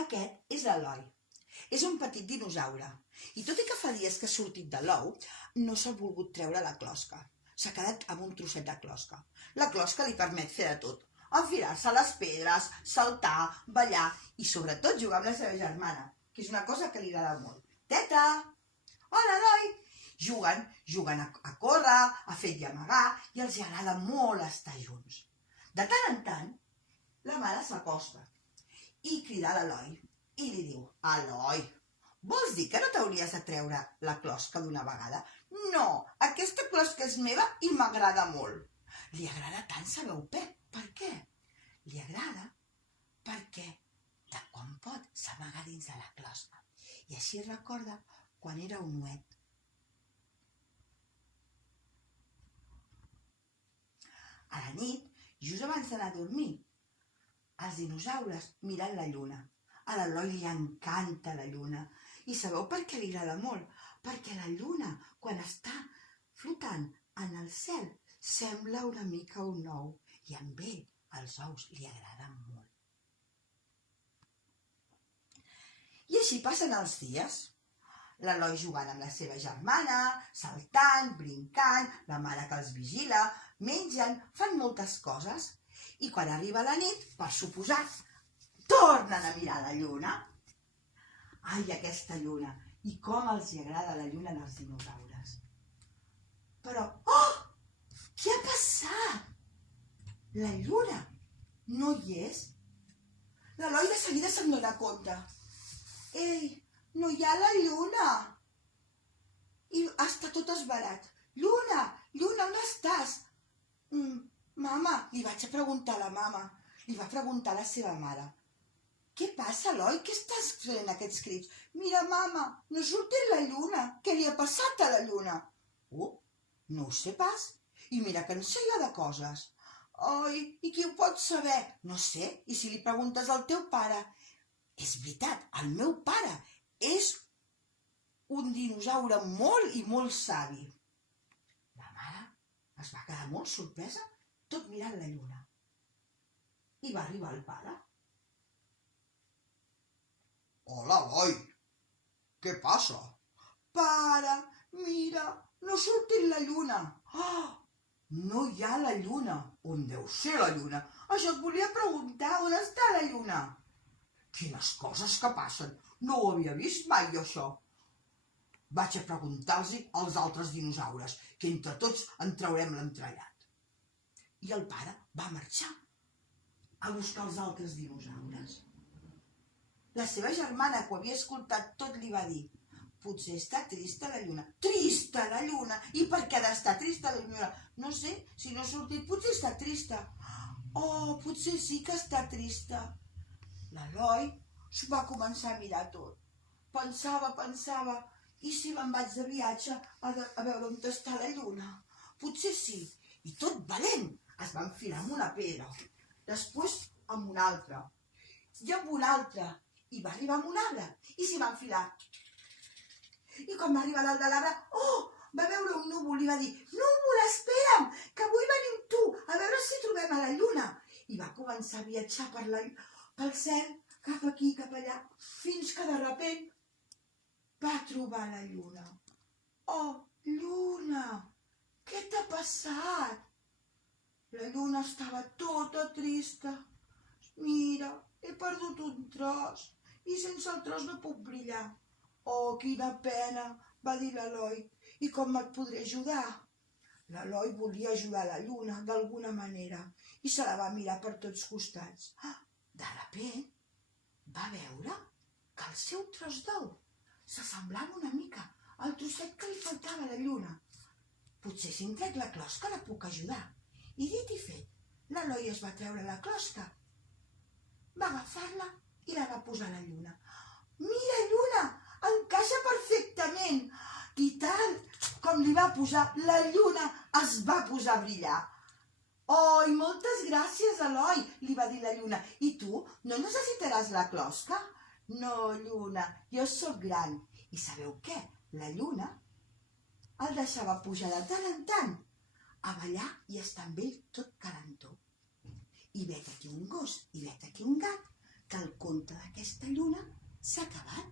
Aquest és l'Eloi. És un petit dinosaure. I tot i que fa dies que ha sortit de l'ou, no s'ha volgut treure la closca. S'ha quedat amb un trosset de closca. La closca li permet fer de tot. Enfilar-se a les pedres, saltar, ballar i sobretot jugar amb la seva germana, que és una cosa que li agrada molt. Teta! Hola, Eloi! Juguen a córrer, a fer i amagar i els agrada molt estar junts. De tant en tant, la mare s'acosta i crida a l'Eloi i li diu: Eloi, vols dir que no t'hauries de treure la closca d'una vegada? No, aquesta closca és meva i m'agrada molt. Li agrada tant, sabeu per què? Li agrada perquè de quan pot s'amaga dins de la closca i així recorda quan era un nuet. A la nit, just abans d'anar a dormir, els dinosaures miren la lluna. A l'Eloi li encanta la lluna. I sabeu per què li agrada molt? Perquè la lluna, quan està flotant en el cel, sembla una mica un ou. I a ell els ous li agraden molt. I així passen els dies. L'Eloi jugant amb la seva germana, saltant, brincant, la mare que els vigila, mengen, fan moltes coses. I quan arriba la nit, per suposat, tornen a mirar la lluna. Ai, aquesta lluna! I com els agrada la lluna als dinosaures. Però, oh! Què ha passat? La lluna no hi és? L'Eloi de seguida se'n dona compte. Ei, no hi ha la lluna! I està tot esverat. Lluna, lluna, on estàs? Mama, li vaig a preguntar a la mama. Li va preguntar a la seva mare. Què passa, Eloi? Què estàs fent aquests crits? Mira, mama, no ha sortit la lluna. Què li ha passat a la lluna? No ho sé pas. I mira que en sé jo de coses. Ai, i qui ho pot saber? No sé, i si li preguntes al teu pare? És veritat, el meu pare és un dinosaure molt i molt savi. La mare es va quedar molt sorpresa, tot mirant la lluna. I va arribar el pare. Hola, Eloi. Què passa? Pare, mira, no ha sortit la lluna. Oh, no hi ha la lluna. On deu ser la lluna? Això et volia preguntar, on està la lluna? Quines coses que passen. No ho havia vist mai, jo, això. Vaig a preguntar-los als altres dinosaures, que entre tots en traurem l'entrellat. I el pare va marxar a buscar els altres dinosaures. La seva germana, que ho havia escoltat tot, li va dir: potser està trista la lluna. Trista la lluna? I per què ha d'estar trista la lluna? No sé, si no ha sortit, potser està trista. Oh, potser sí que està trista. L'Eloi s'ho va començar a mirar tot. Pensava, i si me'n vaig de viatge a veure on està la lluna? Potser sí. I tot valent es va enfilar amb una pedra, després amb una altra, i amb una altra, i va arribar amb un arbre, i s'hi va enfilar. I quan va arribar a dalt de l'arbre, va veure un núvol i va dir: núvol, espera'm, que vull venir amb tu, a veure si trobem a la lluna. I va començar a viatjar pel cel, cap aquí, cap allà, fins que de sobte va trobar la lluna. Oh, lluna, què t'ha passat? La lluna estava tota trista. Mira, he perdut un tros i sense el tros no puc brillar. Oh, quina pena, va dir l'Eloi. I com et podré ajudar? L'Eloi volia ajudar la lluna d'alguna manera i se la va mirar per tots costats. De sobte va veure que el seu tros d'ou s'assemblava una mica al trosset que li faltava a la lluna. Potser si em trec la closca la puc ajudar. I dit i fet, l'Eloi es va treure la closca, va agafar-la i la va posar a la lluna. Mira, lluna, encaixa perfectament. I tant com li va posar, la lluna es va posar a brillar. Oh, i moltes gràcies, Eloi, li va dir la lluna. I tu, no necessitaràs la closca? No, lluna, jo sóc gran. I sabeu què? La lluna el deixava pujar de tant en tant a ballar i estar amb ell tot calentó. I vet aquí un gos i vet aquí un gat que el conte d'aquesta lluna s'ha acabat.